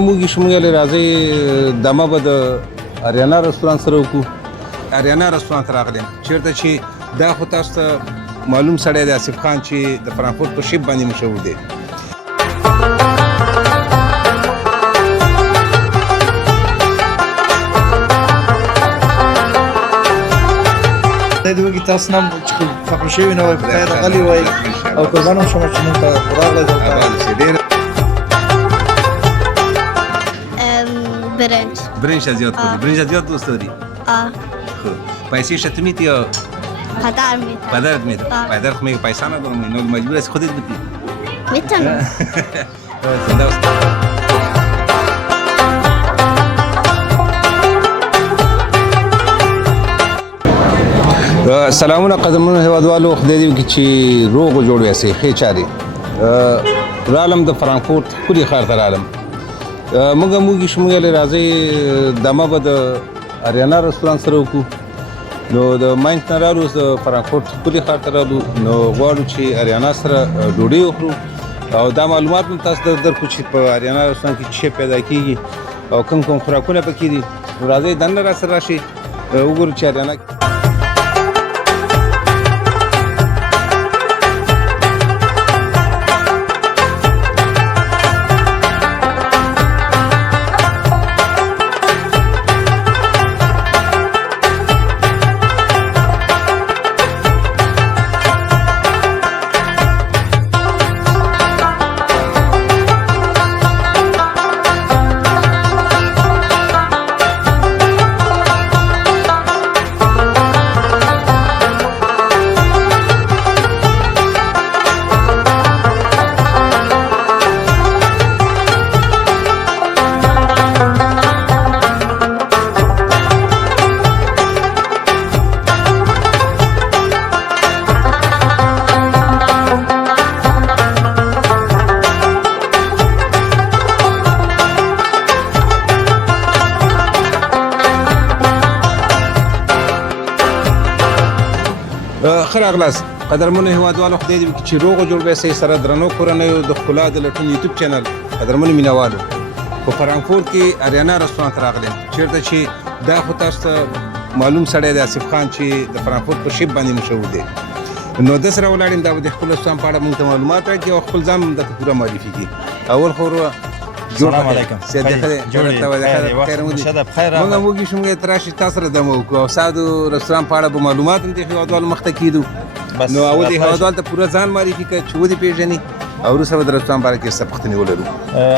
موږ شموږ راځي دمه به د اریانا رستورانت سره وکړو. اریانا رستورانت راغلم چیرته چې دا خو تاسو ته معلوم سړی دی آصف خان چې د فرانکفورت په شیپ باندې مشهور دی. دوی تاسو نام چې خپل شي نو په غلي وای او قربانو شمه چې موږ ته راغله دلته برنج زیات خوري. برنج زیات دوست داری؟ خب پیسې شته میتی یا پدرت میده؟ پدرت میگه پیسه ندارم اینو مجبور است خودت بدی. میتونم. سلامونه قدمونه هیوادوالو، خدای دې وکړي چې روغ جوړ یاستئ، ښې چارې. رالم د فرانکفورت ښکلي ښار ته رالم. موږ شموږ راځئ دمه به د اریانا رستورانت سره وکړو. نو د ماینډ نه رالو د فرانکفورت ښکلي ښار ته رالو، نو غواړو چې اریانا سره ډوډۍ وخورو او دا معلومات هم تاسو ته درکړو چې په اریانا رستورانت کې څه شی پیدا کېږي او کوم خوراکونه پکې دي. نو راځئ دننه راسره راشئ وګورو چې اریانا ښه راغلاست قدرمنو هیوادوالو، خدای دې وکړي چې روغ جوړ بیاستئ. سره درنو کورنیو د ښکلا د لټون یوټیوب چینل قدرمنو مینوالو، په فرانکفورت کې اریانا رستورانت راغلم چیرته چې دا خو تاسو ته معلوم سړی دی آصف خان چې د فرانکفورت په شیپ باندې مشهور دی. نو د سره ولاړم دا به د خپل رستورانت په اړه موږ ته معلومات راکړي او خپل ځان هم درته پوره معرفي کړي. اول خو السلام علیکم. موږ شموږ تراشي تاسو سره دمه وکړو او سادو رستورانت په اړه به معلومات هم د هیوادوالو مخته کیدو. نو اول د هیوادوالو ته پوره ځان معرفي کړه چې ودې پیژني او وروسته به د رستورانت باره کې څه پوښتنې ولرو.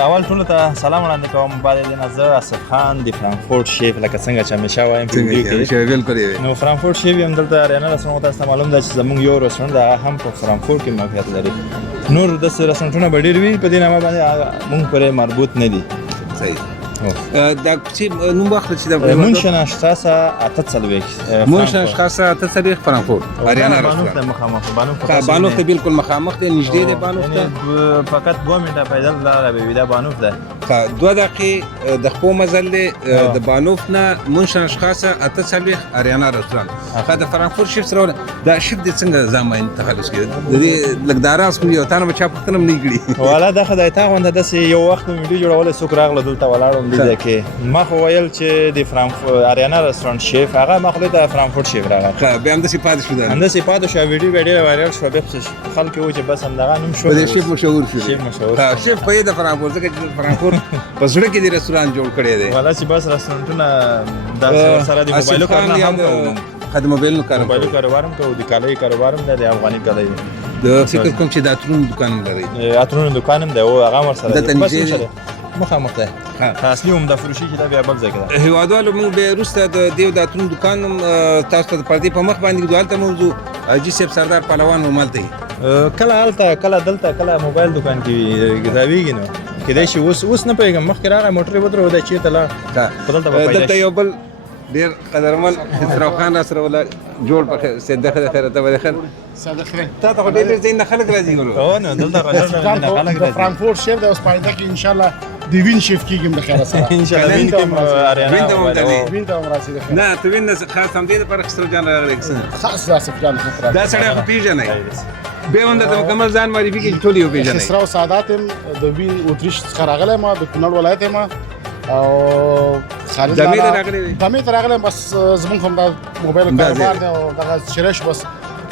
اول ټولو ته سلام وړاندې کوم. بعد دې نه زه آصف خان د فرانکفورت شیف لکه څنګه چې همیشه وایم په ویډیو کې بالکل نو فرانکفورت شیف یم دلته اریانا رستورانت تاسو ته معلوم ده چې زموږ یو رستورانت هغه هم په فرانکفورت کې موقعیت لري. نور د رستورانتونو به ډېر وي په دې نامه باندې موږ پرې مربوط نه دي. صحیح. دا چې نوم واخله چې د مونشنشتراسه 48 مونشنشتراسه 48 فرانکفورت اریانا رستورانت بانوف ته بالکل مخامخ دی، نږدې دی بانوف ته. فقط 2 منټه پیدل لاره به وي. دا بانوف ده 2 دقیقې د خپل مزل دی د بانوف نه مونشنشتراسه 48 اریانا رستورانت. د فرانکفورت شیف سره دا شیف د څنګه ځامن تخلص کړي د دې لګداراس کوم یو تانه بچا پختنم نه کړي والا دا خدای ته غونډه د یو وخت ویډیو جوړول سوک راغله دلته ولاړم دي کې ما خو ویل چې د فرانکفورت اریانا رستورانت شیف هغه مخله د فرانکفورت شیف راغله. به هم د سپاد شو ده هم د سپاد شو ویډیو وایرل شو به خلک و چې بس هم دغه نوم شو د شیف مشهور شو. شیف مشهور شیف په د فرانکفورت کې فرانکفورت په زړه کې د رستورانت جوړ کړی دی. والا چې بس رستورانتونه د سره د موبایلو کارونه هم کوم خدمت موبایل موبایلو کاروبارم کوو د کالای کاروبارم د افغاني کالای د فکر کوم چې د اترونو دکان لري. اترونو دکانم دی او هغه ور سره بس مخامخ ده. اصلي هم د فروشي چې دا بیا بل ځای کې ده. هیوادوالو موږ به وروسته د دیو د اترونو دکان تاسو ته د پردې په مخ باندې دالته موضوع حاجي صاحب سردار پهلوان مملته کله هلته کله دلته کله موبایل دکان کې ګداویږي نو کېدای شي اوس نه پوهېږم مخکې راغی موټرې ودرو دی چېرته لا دلته یو بل ډېر قدرمن خسرو خان را سره ولا جوړ په سیده خیره ته ولې خیر ساده خیر تا ته ډېر ځین نه خلک راځي ګورو او نه دلته خلک راځي. فرانکفورت شیف د اوس پایده کې ان شاء الله دی وین شیف کیږم د خیر سره ان شاء الله وین کې اریانا وین ته راځي نه ته وین خاص هم دې پر خسرو جان راغلی خاص آصف جان خطر دا سړی خو پیژنې بیا هم درته مکمل ځان معرفي کړي چې ټول یې وپېژنئ. خسرو سادات یم د وین اتریش څخه راغلی یم، د کونړ ولایت یم او خالد دمې ته لالا راغلی وې؟ دمې ته راغلی یم. بس زمونږ هم دا موبایل کاروبار دی او دغه شیره شو بس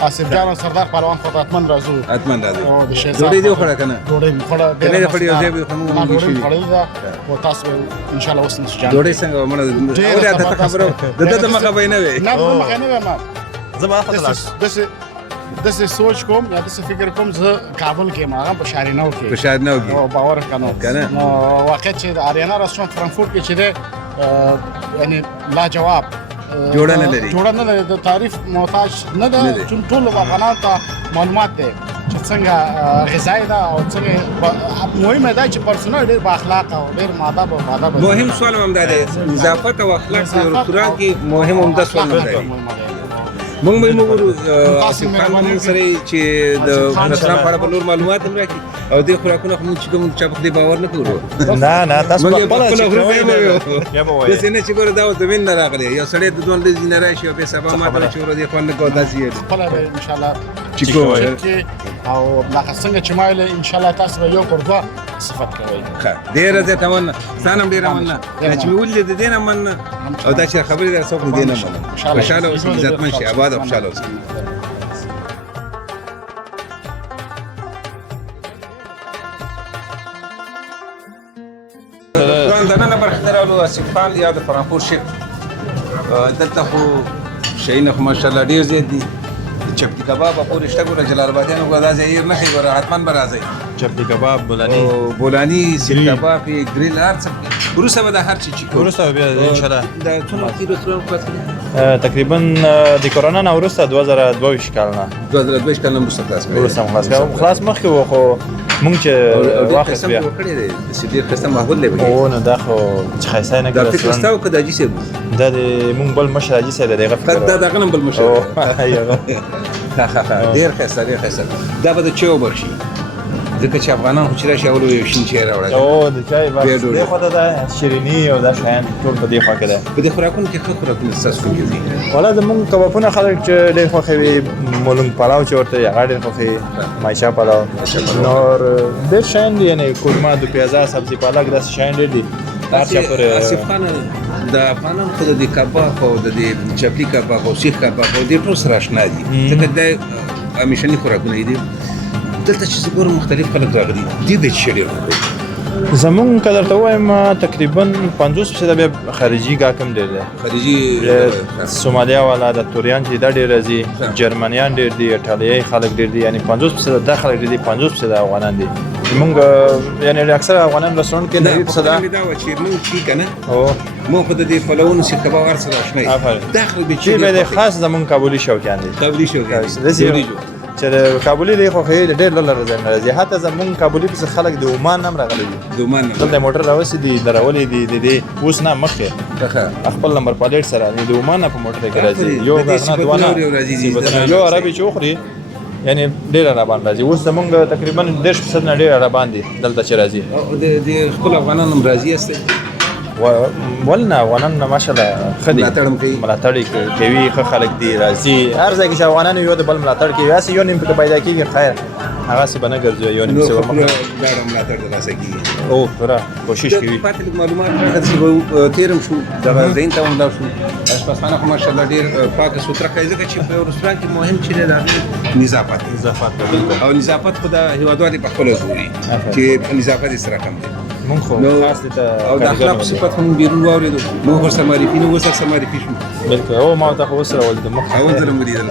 آصف جان او سردار پهلوان خو ته حتمن راځو. حتمن راځي. او د شهزاد ډوډۍ دې وخوړه که نه؟ ډوډۍ مې خوړه ډوډۍ دې خوړې، یو ځای به خو موږ ډوډۍ شوي. مې خوړلې ده او تاسو به انشاءالله اوس نشو جان ډوډۍ څنګه وه؟ مړه ولې اته خبره د ده د مخه به یې نه وې. نه د مخه نه ویم. زه به هغه ته لاړ شم. داسې سوچ کوم یا داسې فکر کوم زه کابل کې یم، هغه په شارینو کې په شاهدنو کې. او باور کنه کنه؟ نو واقع چې د آریانا رستورانت فرانکفورت کې چې دی یعنی لاجواب جوړه نه لري. جوړه نه لري، د تعریف محتاج نه ده. نه دی. ټول افغانانو ته معلومات دی چې څنګه غذایی ده او څنګه مهمه ده چې پرسونل ډېر با اخلاقه او ډېر مؤدب او مؤدب دی. مهم سوال هم دا دی، نظافت او اخلاق په یو رستورانت کې مهم عمده سوال هم دی. موږ به وګورو آصف خان موږ سره چې د رستورانت په اړه به نور معلومات هم راکړي او دې خوراکونه خو موږ چې کوم چا په دې باور نه کوو. نه تاسو موږ په یې خپله خپله چې خورو کوئ بیا به وایو. بیا به وایو. داسې نه چې ګوره دا اوس د وین نه راغلی، یو سړی د دوه ورځې نه راشي او بیا سبا ماته نه چې ورځ یې خوند نه کوو داسې یې خپله به انشاءالله چې کوو. کې او لکه څنګه چې ما ویلې انشاءالله تاسو به یو پر دوه صفت کوئ. ډېره زیاته مننه، ستا نه هم ډېره مننه چې مې ولیدې د دې نه مننه او دا چې خبرې در څوک د دې نه مننه. خوشحاله اوسئ، عزتمن شئ، اباد او خوشحاله اوسئ. دننه برخې ته راغلو آصف خان یا د فرانکفورت شیف. دلته خو شیونه خو ماشاءالله ډېر زیات دي. چپټي کباب پورې شته، ګوره جلال آبادیانو به دا ځای هېر نه کړي، ګوره حتمن به راځئ. چپټي کباب، بولاني، بولاني، سیخ کباب، ګریل، هر څه وروسته به دا هر څه چې کوو. وروسته بیا انشاءالله دا څومره وخت رستورانت خلاص کړی؟ تقریبا د کرونا نه وروسته 2022 کال نه 2022 کال نه وروسته خلاص کړی. وروسته خلاص کړو. خلاص مخکې و خو مونږ چې واخیست بیا کړی دی چې ډېر ښایسته ماحول دی پکې. او نو دا خو چې ښایسته نه دا کړی فکر ستا و که د حاجي صاحب و؟ دا د مونږ بل مشر حاجي صاحب د دغه فکر دا دغه نه بل مشر او دی. ډېر ښایسته، ډېر ښایسته. دا به د چایو برخي ځکه چې افغانان خو چې راشي اول یو شین چای راوړی. او د چای بیا بس ډوډۍ. دې خوا ته دا شیریني او دا شیان ټول په دې خوا کې ده. په دې خوراکونو کې ښه خوراکونه ستاسو کوم دي؟ والا زمونږ کبابونه خلک چې ډېر خوښوي، مولونګ پلاو چې ورته وایي هغه ډېر خوښوي، مایشا پلاو، نور ډېر شیان دي، یعنې قورمه، د پیازه، سبزي پالک، داسې شیان ډېر دي. هر چا پورې آصف خان د افغانانو خو د دې کباب او د دې چپلي کباب او سیخ کباب او دې ټول سره اشنا دي، ځکه دا همیشني خوراکونه دي. دلته چې زه ګورم مختلف خلک راغلي دي د چې ډېر خوښوي. زمونږ که درته ووایم تقریبا 50% بیا خارجي ګاهک هم ډېر دی. خارجي سومالیا والا، د توریان چې دا ډېر راځي، جرمنیان ډېر دي، ایټالیایي خلک ډېر دي، یعنې 50% دا خلک ډېر دي، 50% افغانان دي. مونږ یعنې اکثره افغانان رستورانت کې 90% دا دا و چې موږ چې که نه او موږ خو د دې پلوونو سیخ کباب هر سره اشنا یو. دا خلک به چې به د خاص زمونږ کابلي شوقیان دي. کابلي شوقیان دي. چې د کابلي دی خوښوي ډېر لږ ځای نه راځي. حتی زمونږ کابلي پسې خلک د عمان هم راغلي دي. د عمان نه دلته موټر راوستي دي، درولي دي د دې اوس نه مخکې ښه. خپل نمبر پلیټ سره د عمان نه په موټر کې راځي. یو د دې غرنه دوه نه صفتونه راځي دي. صفتونه. یو عربي چې وخوري یعنې ډېر عربان راځي. اوس زمونږ تقریبا 10% نه ډېر عربان دي دلته چې راځي. د خپل افغانان هم راځي هستئ؟ ولنه افغانان ماشاءالله ښه دي، ملاتړ هم کوي. ملاتړ یې کوي، ښه خلک دي، راځي. هر ځای کې چې افغانان یو د بل ملاتړ کوي، هسې یو نیم پکې پیدا کېږي خیر، هغسې به نه ګرځي یو نیم نور څه خو ورمخکې. لاړه ملاتړ ترلاسه کېږي. او پوره کوشش کوي. پاتې لږ معلومات راکړه چې تېرم شو دغه ځایین ته هم لاړ شو. اشپزخانه خو ماشاءالله ډېر پاکه سوتره ښکاري، ځکه چې په یو رستورانت کې مهم چې دی د هغې نظافت. او نظافت خو د هېوادوال یې په خپله ګوري چې نظافت یې سره کم دی. مونږ خو نو خاص دې ته او د اخلاقو صفت هم بیرون واورېدو، موږ ورسره معرفي نه اوس ورسره معرفي شو. بلکې او ما ورته خو اوس راولیدم مخکې. اول ځل مو لیدل.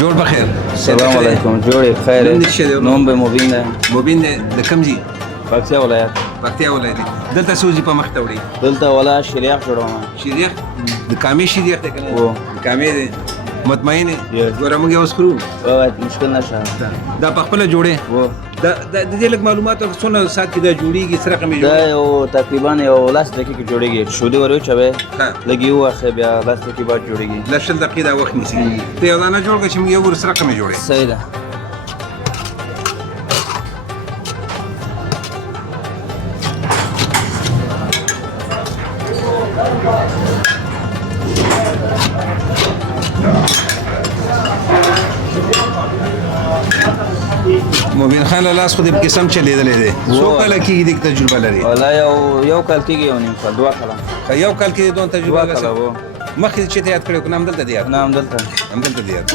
جوړ بخیر. السلام علیکم. جوړې خیر. نوم دې څه دی؟ نوم به مبین دی. مبین دی. د کوم ځای؟ پکتیا ولایت. پکتیا ولایت. دلته څه وظیفه مخ ته وړي؟ دلته ولا شریعه جوړوم. شریخ د کامې شریخ دی که نه؟ و. د کامې دی. مطمئن یې؟ Yes. ګوره موږ یې اوس خورو. مشکل نشه. دا په خپله جوړې؟ و. د دې لږ معلومات څونه ساعت کې دا جوړېږي، څه رقم یې دا جوړېږي؟ یو تقریبا یو 10 دقیقې جوړیږي. شودې ور وچوي. ها. لږ یو وخت بیا 10 دقیقې بعد جوړیږي. لږ شل دقیقې دا وخت نیسي. ته یو دانه جوړ کړه چې موږ یو ورسره رقم یې جوړې. صحیح ده. مبین خان له لاس خو دې پکې سم چلېدلی دی څو کاله کېږي دې تجربه لري والله یو کال کېږي یو نیم کال 2 کاله یو کال کې دونه تجربه 2 کاله وو مخکې چې ته یاد کړی که نه همدلته دې یاد نه همدلته دې یاد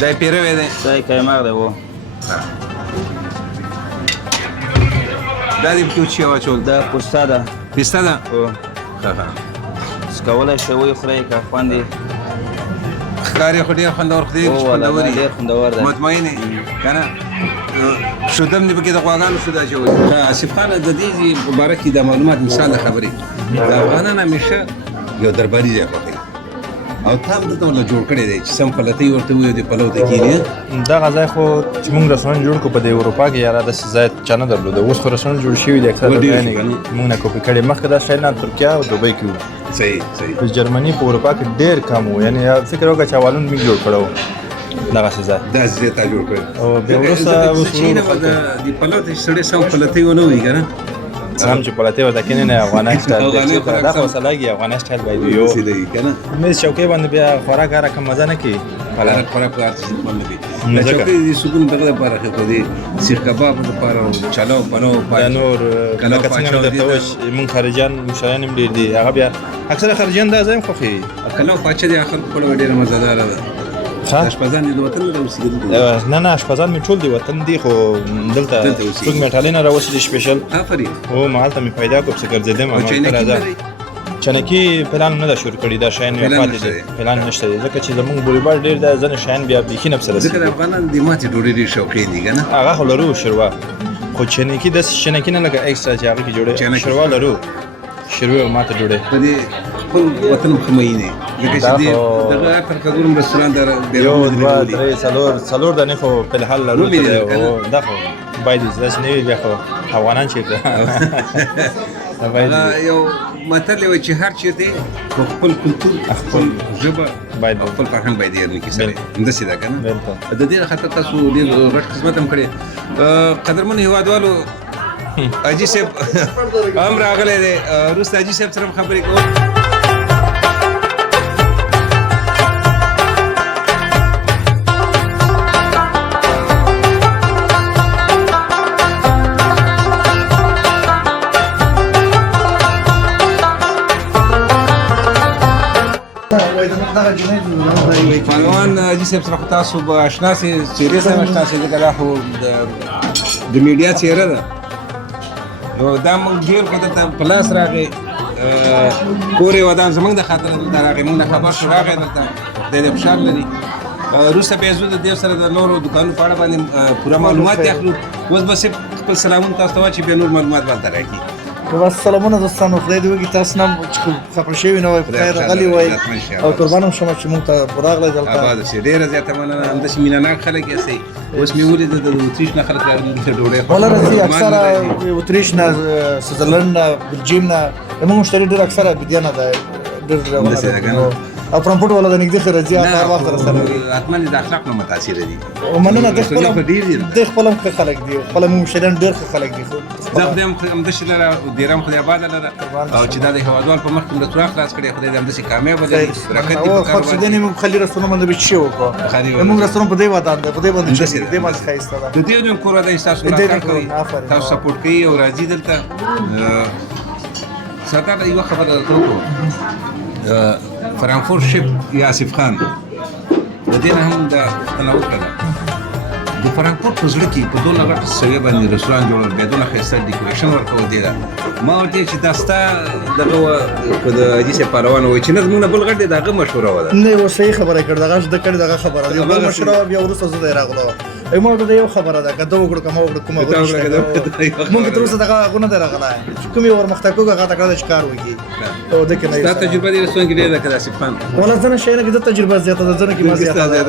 دا یې پیروی دی دا یې قیماق دی وو دا دې پکې وچې واچول دا پسته ده پسته ده وو ښه ښه څکولی شئ ویې خورئ که خوند یې ښکار یې خو ډېر خوندور خو ډېر خوندور ډېر خوندور دی مطمئن یې که نه شودم دې پکې د غواګانو شوده اچوي آصف خان د دې په باره کې د معلومات مثال د خبرې د افغانان همیشه یو درباري ځای خوښوي او تا هم دلته ورله جوړ کړی دی چې سم پلتی ورته ووایو د پلو ته کښېني دغه ځای خو چې موږ رستورانت جوړ کړو په دې اروپا کې یاره داسې ځای چا نه درلوده اوس خو رستورانت جوړ شوي دي اکثره ځایونه موږ نه کاپي کړي مخکې دا شی نه ترکیه او دوبۍ کې وو صحیح صحیح په جرمني په اروپا کې ډېر کم وو یعنې فکر وکړه چې اولون موږ جوړ کړی وو دغسې ځای داسې ځای تا جوړ کړی او بیا وروسته اوس چې به د پلو ته چې سړی سم پلتی ونه وایي که نه هم چې پلتی ورته کېنې نه افغاني سټایل دا خو ورته لګي افغاني سټایل باید وي یو که نه میز چوکۍ باندې بیا خوراک هره کم مزه نه کوي خوراک په هر څه خوند نه کوي دا چوکۍ د سکون دغه دپاره ښه خو د سیخ کباب دپاره او چلو پلو دا نور لکه څنګه مې درته وویل مونږ خارجیان مشتریان هم ډېر دي هغه بیا اکثره خارجیان دا ځای هم خوښوي کلو پاچه د خلکو خوړه ډېره مزهداره ده اشپزان دې د وطن نه راوسېدلي نه اشپزان مې ټول دي وطن دي خو دلته څوک مې ایټالۍ نه راوسېدي سپیشل آفرین هو ما هلته مې پیدا کړو پسې ګرځېدم چنکي پلان نه ده شروع کړي دا شیان یې پاتې دي پلان نشته دی ځکه چې زمونږ بولیبار ډېر دی ځینې شیان بیا بیخي نه پسې رسېږي ځکه د افغانان د ماتې ډوډۍ ډېر شوقین دي که نه هغه خو لرو شوروا خو چنکي داسې چنکي نه لکه ایکسټرا چې هغه کې جوړوي شوروا لرو شروع او ماته جوړه په دې خپل وطن خمینه ځکه چې دغه تر کګورم رستوران در یو دوه درې څلور دانې خو په الحال لرو دا خو باید داسې نه وي بیا خو افغانان چېرته یو متل وایي چې هر چېرته خپل کلتور خپل ژبه باید خپل فرهنګ باید یاد نه کړي سړی همداسې ده که نه د دې خاطر تاسو ډېر غټ خدمت هم کړی قدرمن هېوادوالو حاجي صاحب هم راغلی دی وروسته حاجي صاحب سره هم خبرې کوو پهلوان حاجي صاحب سره خو تاسو به اشنا سئ څېرې سره اشنا سئ ځکه دا خو د میډیا څېره ده نو دا موږ ډېر خو دلته په لاس راغی کور یې ودان زموږ د خاطره دلته راغی موږ نه خبر شو راغی دلته دی د فشار لري وروسته بیا زه د دې سره د نورو دوکانونو په اړه باندې پوره معلومات اخلو اوس به صرف خپل سلامونه تاسو ته واچي بیا نور معلومات باندې راکړي بس سلامونه دوستانو خدای دې وکړي تاسو نه خبر شوي نه وای په خیر راغلي وای او قربانم شم چې مونږ ته راغلی دلته آباد اوسئ ډېره زیاته مننه همداسې مینهناک خلک یاستئ اوس مې ولید د اتریش نه خلک راغلي دلته ډوډۍ والله راځي اکثره اتریش نه سویټزرلند نه بلجیم نه زموږ مشتري ډېر اکثره بیدیانه ده ډېر او فرانکفورت والا د نږدې ښه راځي هر وخت راسره وي حتما د اخلاق نه متاثره دي مننه د خپل هم ښه خلک دي خپل هم مشتریان ډېر ښه خلک دي زه خدای هم همداسې لره ډېر هم خدای آباد لره او چې دا د هېوادوال په مخ کې رستوران خلاص کړی خدای دې همداسې کامیابه لري برکت دې په کار خو چې دې موږ خالي رستوران باندې به شي وکړو موږ رستوران په دې ودان ده په دې باندې چې دې باندې ښایسته ده د دې جون کور د تاسو ملاتړ کوي تاسو سپورټ کوي او راځي دلته ساده یو خبره درته وکړو فرانکفورت شپ یا آصف خان د دې نه هم د تناول کړه د فرانکفورت په زړه کې په دونه غټ سویه باندې رستوران جوړول بیا دونه ښایسته ډیکوریشن ورکول دی ما ورته چې دا ستا دغه وه که د حاجي صاحب پهلوان وایي چې نه زموږ نه بل غټ دی د هغه مشهوره وه نه یو صحیح خبره یې کړې دغه زده کړې دغه خبره ده بل مشهوره وه بیا وروسته زه ته یې راغله وه ما ورته د یو خبره ده که ده وکړو که ما وکړو کومه مونږ تر اوسه دغه هغه نه دی راغلی چې کوم یې ورمخته کوو هغه ته کړه چې کار وکړي او ده کې نه ستا تجربه دې رستورانت کې ډېره ده که د آصف خان والله ځینې شیانو کې زه تجربه زیاته ده ځینو کې ما زیاته ده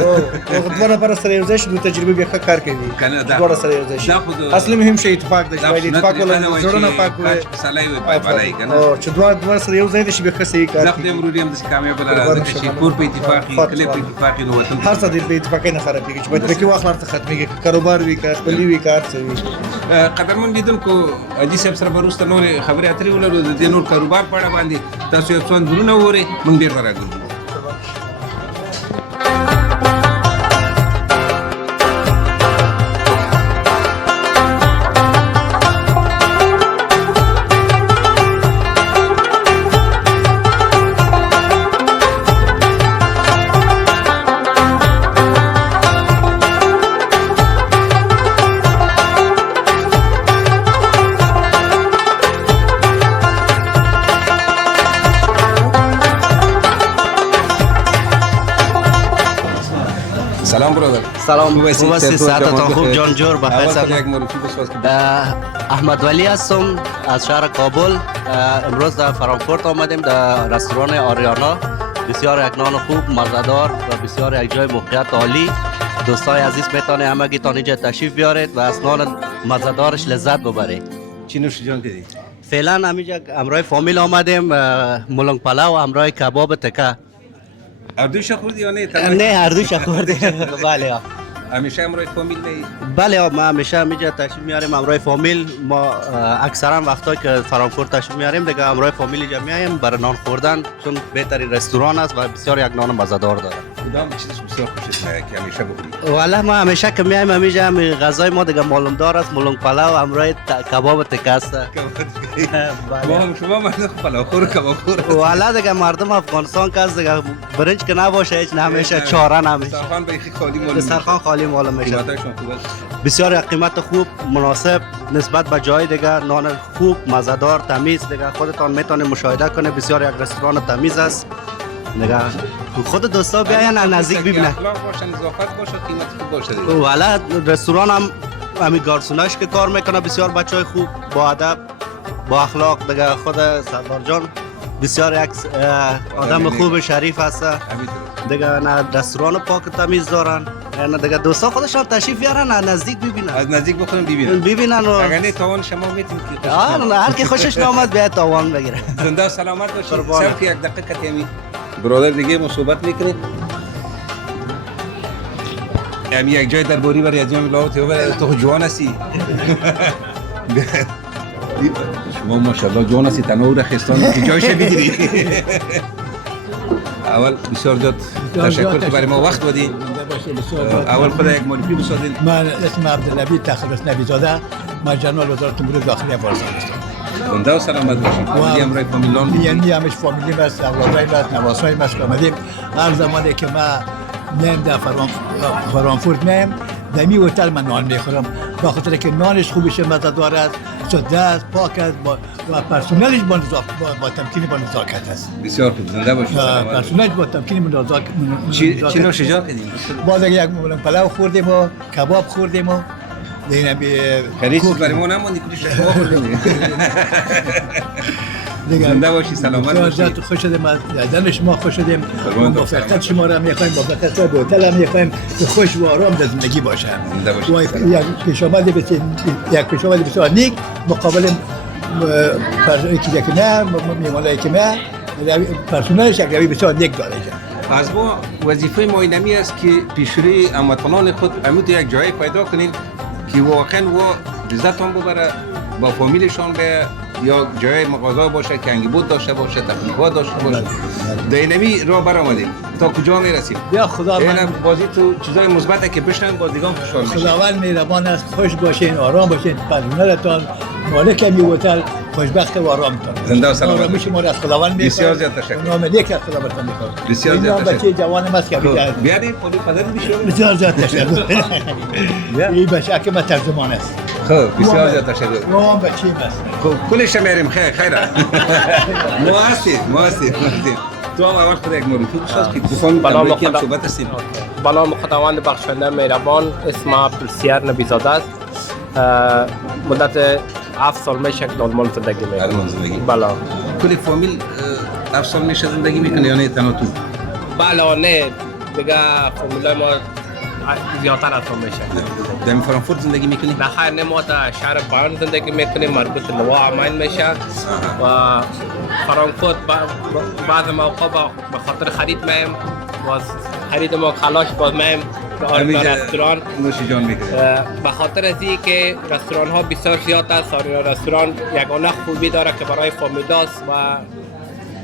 او دوه نفره سره یو ځای شي دوی تجربې بیا ښه کار کوي کنه دا دواړه سره یو ځای شي دا خو د- اصلي مهم شی اتفاق دی چې باید اتفاق ولري زړونه پاک وي سلای وي پای کنه او چې دواړه سره یو ځای دي چې به ښه صحیح کار زه کوي. خو دې مروري هم داسې کامیاب لاره ځکه چې کور په اتفاقي کلی په اتفاقي نو وطن هر څه د اتفاقۍ نه خرابېږي چې باید پکې وخت ورته ختمېږي که کاروبار وي که خپلي وي که هر څه وي. قدرمن لیدونکو حاجي صاحب سره به وروسته نورې خبرې اترې ولرو د دې نور کاروبار په اړه باندې تاسو یو څو انځورونه وګورئ موږ بېرته راګرځو. سلام برادر. سلام خوب هستی؟ ساعتتان خوب جان جور بخیر اول سلام. یک معرفی بساز که احمد ولی هستم از شهر کابل. امروز در فرانکفورت آمدیم در رستوران آریانا. بسیار یک نان خوب مزه‌دار و بسیار یک جای موقعیت عالی. دوستای عزیز میتونه همگیتان اینجا تشریف بیارید و از نان مزه‌دارش لذت ببرید. چی نوش جان کردی؟ فعلا همینجا همراه فامیل آمدیم، مولنگ پلاو و همراه کباب تکه. اردوش خوردی یا نه؟ نه هر دوش خوردیم. بله همیشه همراه فامیل می؟ بله ما همیشه اینجا تشریف میاریم همراه فامیل. ما اکثرا وقتایی که فرانکفورت تشریف میاریم دیگه همراه فامیل اینجا میایم برای نان خوردن، چون بهترین رستوران است و بسیار یک نان مزه‌دار داره. کدام چیزش بسیار خوشت میاد که همیشه بخوری؟ والله ما همیشه که میایم همینجا هم غذای ما دیگه معلوم دار است، مولنگ پلاو همراه کباب تکه است. ما هم شما مردم پلاو خور کباب خور. والله دیگه مردم افغانستان که است دیگه برنج که نباشه هیچ همیشه چاره نمیشه. دسترخوان به خالی مال. دسترخوان خالی معلوم میشه. قیمتاشون خوب است. بسیار قیمت خوب مناسب نسبت به جای دیگه، نان خوب مزه‌دار تمیز دیگه خودتان میتونید مشاهده کنید. بسیار یک رستوران تمیز است دیگه. خود دوستا بیاین نزدیک ببینن. اخلاق باشه، نظافت باشه، قیمت خوب باشه دیگه. والا رستوران هم همین گارسوناش که کار میکنه بسیار بچهای خوب با ادب با اخلاق دیگه. خود سردار جان بسیار یک آدم خوب شریف هست همینطور. دیگه. نه رستوران پاک تمیز دارن، نه دیگه دوستا خودشان تشریف بیارن نزدیک ببینن. از نزدیک بخورم ببینم. و اگر نه توان شما میتونید که هر کی خوشش نامد بیاد تاوان بگیره. زنده و سلامت باشید. قربان. صرف یک دقیقه کمی برادر دیگه ما صحبت میکنیم. یعنی یک جای در بوری برای ازیام لاوت تو جوان هستی. شما ماشاءالله جوان هستی، تنور خستان که جایش بگیری. اول بسیار زیاد تشکر که برای ما وقت بدید. اول خدا یک معرفی بسازید. من اسم عبدالنبی تخلص نبی زاده، من جنرال وزارت امور داخلی افغانستان هستم. زنده و سلامت باشید. فامیلی همراه فامیلان. یعنی همش فامیلی است، اولادای است، نواسای است که آمدیم. هر زمانی که ما میم در فرانکفورت میم در می هتل من نان میخورم، به خاطر که نانش خوبش مزه‌دار است، شده است، پاک است و پرسنلش با تمکین با نزاکت است. بسیار خوب. زنده باشید. پرسنلش با تمکین با نزاکت. چی نوش جان کردیم؟ باز یک مولنگ پلاو خوردیم و کباب خوردیم و دیگه خرید چیز برای ما نموندی که شما خوردیم. زنده باشی، سلامت باشی. خوش شدیم از دیدن شما، خوش شدیم. قربان موفقیت شما را می‌خوایم، موفقیت به هتل هم می‌خوایم که خوش و آرام در زندگی باشه. زنده باشی. و یک پیشامد بسیار نیک مقابل یکی که نه میمونایی که نه پرسنلش یک روی بسیار نیک داره. از ما وظیفه ما اینمی است که پیشروی هموطنان خود همون یک جایی پیدا کنیم که واقعا و لذتان ببره، با فامیلشان به یا جای مغازه باشه که انگیبود داشته باشه، تفریحات داشته باشه. در اینمی راه برآمدیم تا کجا میرسیم. یا خدا من بازی تو چیزای مثبته که بشنن بازیگان خوشحال میشن. خداوند مهربان است، خوش باشین، آرام باشین، پرسنلتان مالک می هتل خوشبخت و آرامتان. زنده و سلامت. آرامش ما را از خداوند می‌خوایم. بسیار زیاد تشکر. نام نیک از خداوند می‌خوایم. بسیار زیاد تشکر. بچه جوان است که بیاریم پولی پدر میشه. بسیار زیاد تشکر. این بچه که ما ترجمان است. خب بسیار زیاد تشکر. ما هم بچه‌ایم است. خب کلش میریم خیره. ما هستیم. تو هم اول خود یک معرفی بساز که بفهمیم بلا که هم صحبت هستیم. بلا خداوند بخشنده مهربان، اسم عبدالسیار نبیزاده است. مدت 7 سال میشه که آلمان زندگی میکنم. آلمان زندگی. بلا. کل فامیل 7 سال میشه زندگی میکنه یا نه تنها تو؟ بلا نه دیگه فامیلای ما زیادتر از اون میشه. در فرانکفورت زندگی میکنی؟ نه خیر نه ما در شهر بایرن زندگی میکنیم، مربوط به لوا عمل میشه و فرانکفورت بعض موقع به خاطر خرید میم باز خرید ما خلاش باز میم به رستوران نوشیجان میکنی؟ به خاطر از این که رستوران ها بسیار زیاد است. رستوران یگانه خوبی داره که برای فامیلاست و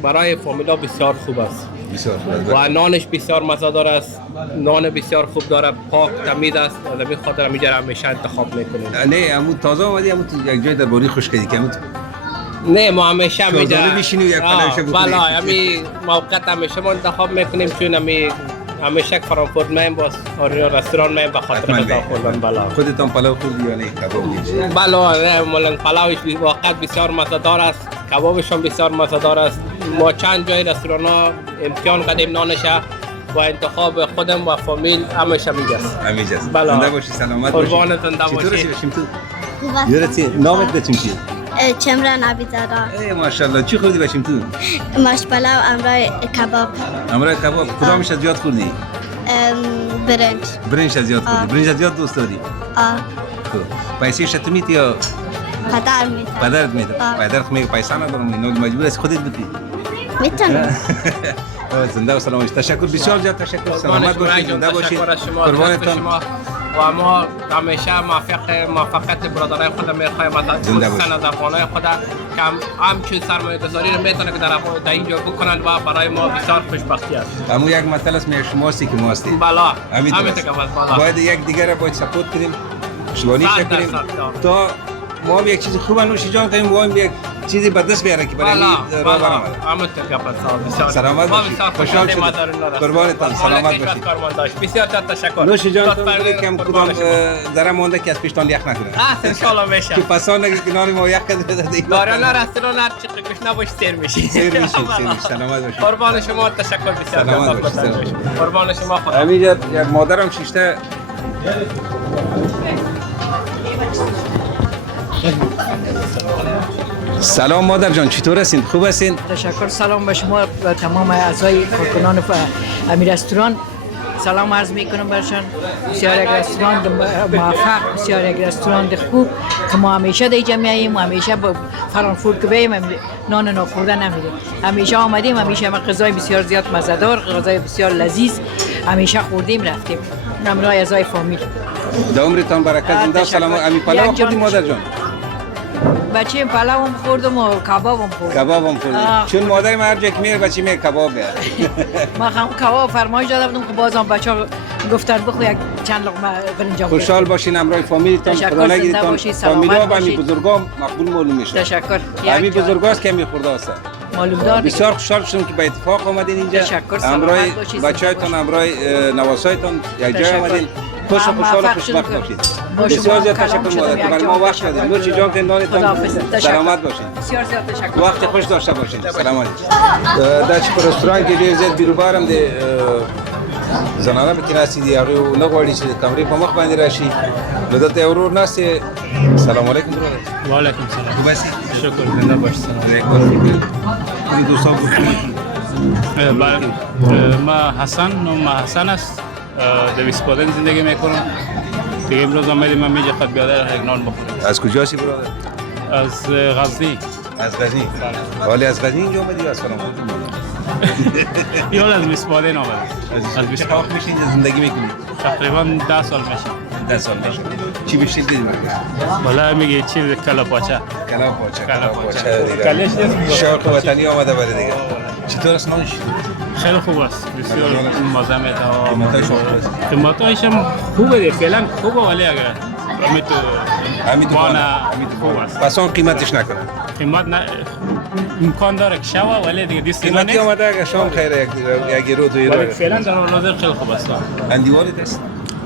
برای فامیلا بسیار خوب است بسیار و نانش بسیار مزه‌دار است، نان بسیار خوب داره، پاک تمیز است. از همین خاطر همینجا همیشه انتخاب میکنیم. نه همون تازه اومدی همون تو یک جای درباری خوش کردی که همون نه ما همیشه همینجا شورداری میشینی و یک پلوشه بکنی. بله همین موقع همیشه ما انتخاب میکنیم چون همیشه فرانکفورت میم باز رستوران میم به خاطر غذا خوردن. بله خودتان پلو خوردی یا نه کباب میشی؟ بله مولن پلاوش واقعا بسیار مزه‌دار است، کبابش هم بسیار مزه‌دار است. ما چند جای رستوران ها امتحان کردیم نانش و انتخاب خودم و فامیل همیشه میگست. همیشه است. بله. زنده باشی سلامت باشی. قربان زنده باشی. چطور رسیدیم تو؟ یادتی نامت بچیم چیه؟ چمران عبیدزاده. ای ماشاءالله چی خوردی باشیم تو؟ ماش پلاو امرای کباب. امرای کباب کدامش از زیاد خوردی؟ برنج. برنج از زیاد خوردی. برنج از زیاد دوست داری؟ خب پیسش تو میتی یا پدر میده. پدرت میده؟ پدرت میگه پیسه ندارم اینو مجبور است خودت بدی. میتونم. زنده و سلامت. تشکر بسیار زیاد تشکر. سلامت باشید. زنده باشید. قربانتان. و ما همیشه موفقیت برادرای خود میخوایم از خصوصا از افغانای خود که همچون سرمایه گذاری رو میتونه که در اینجا بکنن و برای ما بسیار خوشبختی است. همون یک مطلب است میگه شما هستی که ما هستیم. بله همین که بالا باید یک دیگر رو باید سپورت کنیم، پشتیبانی کنیم تا ما هم یک چیز خوب نوشیجان کنیم و هم یک چیزی به دست بیاره که برای راه برآمده. همونطور که بسیار سلامت باشید. خوشحال شدم. قربانتان سلامت باشید. بسیار تشکر. نوشیجان تو کم کدام ذره مونده که از پیشتان یخ نکنه. ان شاء الله میشه. که پسا نگه که نان ما یخ کرده دیگه. باران رستوران هر چی کش نباش سیر میشی. سیر میشی. سلامت باشید. قربان شما تشکر بسیار. سلامت باشید. قربان شما خدا. همینجا یک مادرم شیشته سلام مادر جان چطور هستین؟ خوب هستین؟ تشکر. سلام به شما و تمام اعضای کارکنان امی رستوران سلام عرض میکنم برشان. بسیار یک رستوران موفق، بسیار یک رستوران خوب که ما همیشه در جمعیم و همیشه با فرانکفورت که بیم نان ناخورده نمیدیم. همیشه آمدیم، همیشه غذای بسیار زیاد مزه‌دار، غذای بسیار لذیذ همیشه خوردیم رفتیم. همراه اعضای فامیل. در عمرتان برکت. زنده سلام. امی پلاو خوردی مادر جان؟ بچه پلاوم خوردم و کبابم خوردم. کبابم خوردم. چون مادر من هر جا که میره بچه میگه کباب بیار. ما هم کباب فرمایش داده بودم که بازم بچه‌ها گفتن بخو یک چند لقمه برنج. خوشحال باشین همراه فامیلتان. خدا نگیرتان. فامیلا و امی بزرگا مقبول معلوم میشه. تشکر. امی بزرگاست که میخورده است. معلوم دار. بسیار خوشحال شدم که به اتفاق آمدین اینجا. تشکر. همراه بچه‌هایتان، همراه نواسایتان یک جای آمدین. خوش و خوشحال و خوشبخت باشید. بسیار زیاد تشکر مادر که برای ما وقت دادید. نوشی جان تندانتان سلامت باشید. بسیار زیاد تشکر. وقت خوش داشته باشید. سلامت. در چه رستوران کې ډیر زیات بیروبارم دي زنانه پکې ناستې دي هغوی نه غواړي چې د کمرې په مخ باندې راشي نو دلته یو ورور ناست دی. سلام علیکم برادر. وعلیکم سلام. خوب هستی؟ شکر. زنده باشی. سلام. دوستان ما حسن نام حسن است. در ویسبادن زندگی میکنم. دیگه امروز آمدیم اینجا خود بیادر یک نان بخوریم. از کجا هستی برادر؟ از غزنی. از غزنی. ولی از غزنی اینجا اومدی از فرانکفورت اومدی؟ یا از ویسبادن آمدم. از ویسبادن. چه وقت میشه اینجا زندگی میکنی؟ تقریبا 10 سال میشه. 10 سال میشه. چی بیشتر دیدی مگه؟ والا میگه چیز کلا پاچه. کلا پاچه دیگه. کلش شوق وطنی آمده برای دیگه. چطور است نانش؟ خیلی خوب است. بسیار مزه میده. قیمتایش هم خوبه دیگه. فعلا خوبه ولی اگر همین خوب است. پس اون قیمتش نکنه. قیمت نه امکان داره که شوا ولی دیگه دیست نیست. قیمتی آمده اگر شام خیره یک رو دو رو. ولی فعلا در حال خیلی خوب است. اندیوالت است؟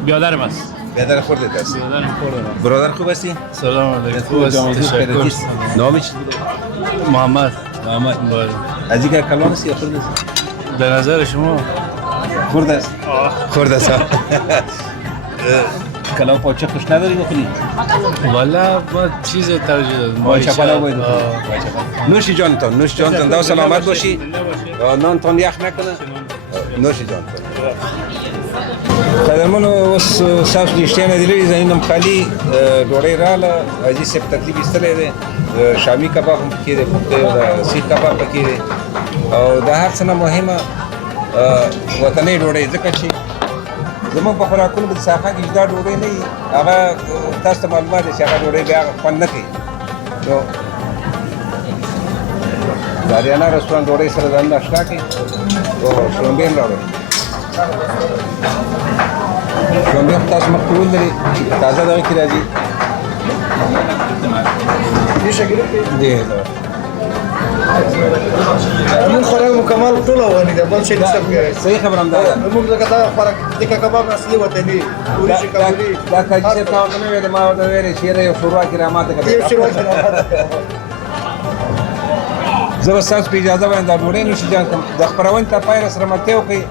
بیادرم است. بیادر خودت است؟ بیادرم خودم. برادر خوب هستی؟ سلام علیکم. خوب است. تشکر. نامش چی بود؟ محمد. از اینکه کلان است یا خورد است؟ به نظر شما خورد است؟ خورد است. کلان پاچه خوش نداری بخونی؟ والا با چیز ترجیح داد. پاچه پلاو باید بخونی. نوشی جانتان زنده و سلامت باشی. نان تان یخ نکنه. نوشی جانتان. قدرمنو اوس ستاسو د اشتیا نه دي لري ځایونه هم خالي ډوډۍ راغله حاجي صاحب تکلیف ایستلی دی شامي کباب هم پکې دی پختی د سیخ کباب پکې دی او د هر څه نه مهمه وطنۍ ډوډۍ ځکه چې زموږ په خوراکونو کې د ساحه کې جدا ډوډۍ نه وي هغه تاسو ته معلومات دی چې هغه ډوډۍ بیا خوند نه کوي نو د اریانا رستورانت ډوډۍ سره ځان اشنا کړي او شړومبې هم راوړئ شړومبې خو تاسو مخکې ولري چې تازه دغه کې راځي موږ خوراک مکمل ټول افغاني دی بل شی نشته پکې صحیح خبره همدا ده موږ لکه دا خوراک د کباب اصلي وطني ورشي کابلي دا کاجي صاحب تا ورته نه ویلې ما ورته ویلې چې یو شوروا کې راماته کړې یو شروع کړه زه به ستاسو په اجازه باندې دا ډوډۍ نوشي جان کړم د خپرونې ته پای راسره ملتیا وکړئ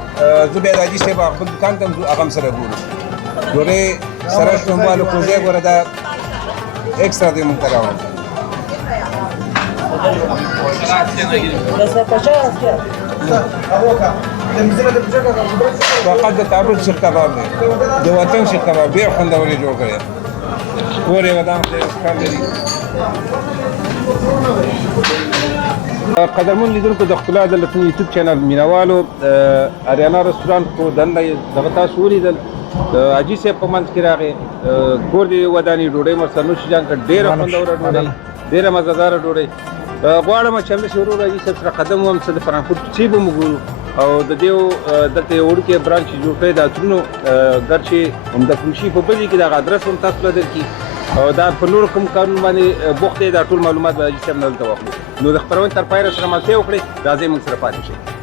زه بیا د حاجي صاحب خپل دوکان ته هم ځو هغه هم سره ګورو ډوډۍ سره شړومبه کوزی ګوره دا ایکسټرا دی مونږ ته راوړم فقط د تعرض شیخ کباب دی د وطن شیخ کباب ډېر خوندور یې جوړ کړی کور یې ودان خدای ښکار لري قدرمن لیدونکو د ښکلا د لټون یوټیوب چینل مینوالو اریانا رستورانت په دنده دغه تاسو ولیدل د حاجي صاحب په منځ کې راغی کور دې ودانې ډوډۍ مو سره نوشي جان کړ ډېره خوندوره ډوډۍ ډېره مزهداره ډوډۍ غواړم چې همداسې ورو حاجي صاحب سره قدم وهم څه د فرانکفورټ کوڅې به مو ګورو او د دې دلته یو وړوکی برانچ جوړ کړی د عطرونو ګرچې همدا فروشي په بلې کې دغه ادرس هم تاسو له درکړي او دا په نورو کوم کارونو باندې بوخت دی دا ټول معلومات به حاجي صاحب نه دلته واخلو نو د خپرونې تر پایه راسره ملتیا وکړئ راځئ موږ سره پاتې شئ